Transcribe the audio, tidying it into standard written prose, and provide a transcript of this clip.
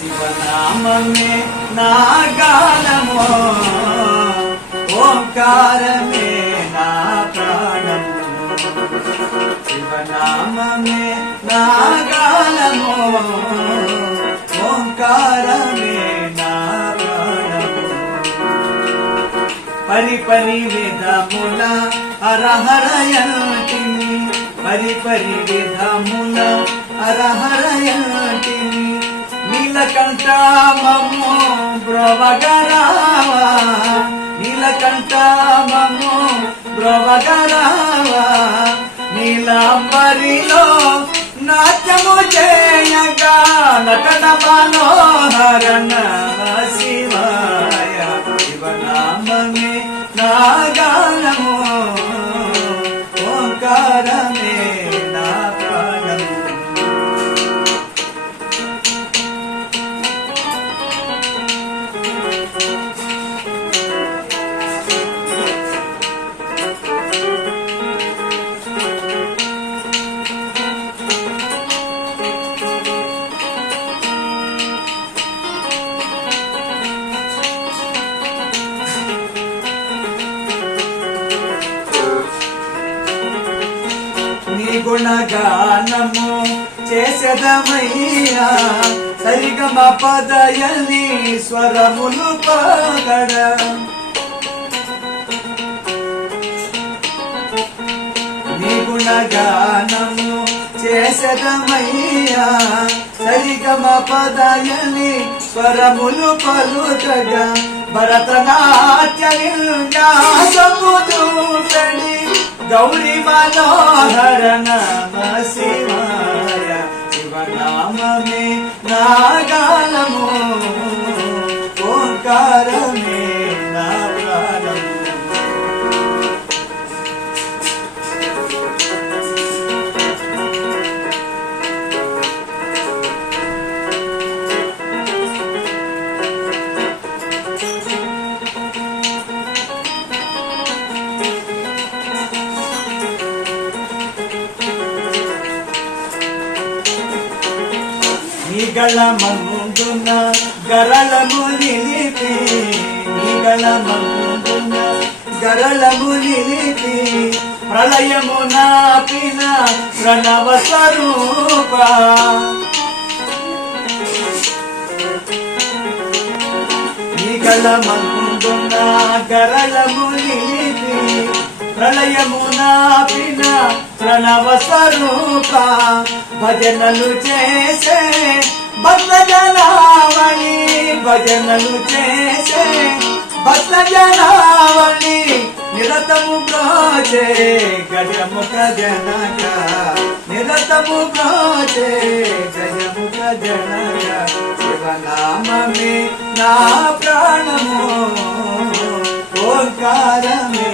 శివనామమే నా గానము, ఓంకారమే నా ప్రాణము. శివనామమే నా గానము, ఓంకారమే నా ప్రాణము. పరిపరి విధముల హరహరయంటిని, పరిపరి విధముల హరహరయంటిని. నీలకంఠ మమ్ము బ్రవగరావా, నీలకంఠ మమ్ము బ్రవగరావా. నీలాంబరిలో నాట్యము చేయగా నటన మనోహర నమ శివాయ. శివనామమే నా గానము, ఓంకారమే నా ప్రాణము. గుణగానము చేసెదమయ్యా, సరిగమ పదయని స్వరములు పగడ. నీ గుణగానము చేసెదమయ్యా, సరిగమ పదయని స్వరములు పలుకగా. భరతనాట్య విన్యాసము చూపడి గౌరీ మనోహర నమ శివాయ. శివనామమే నా గానము, ఓంకారమే నా ప్రాణము. నీగళ మందున గరళము నిలిపి, నీగళ మందున గరళము నిలిపి. ప్రళయము నాపిన ప్రణవ స్వరూప, నీగళ మందున గరళము నిలిపి. ప్రళయము నాపిన ప్రణవ స్వరూప. భజనలు చేసే భక్త జనావళి, భజనలు చేసే భక్త జనావళి. నిరతము బ్రోచే గజముఖ జనక, నిరతము బ్రోచే గజముఖ జనక. శివనామమే నా ప్రాణము, ఓంకారమే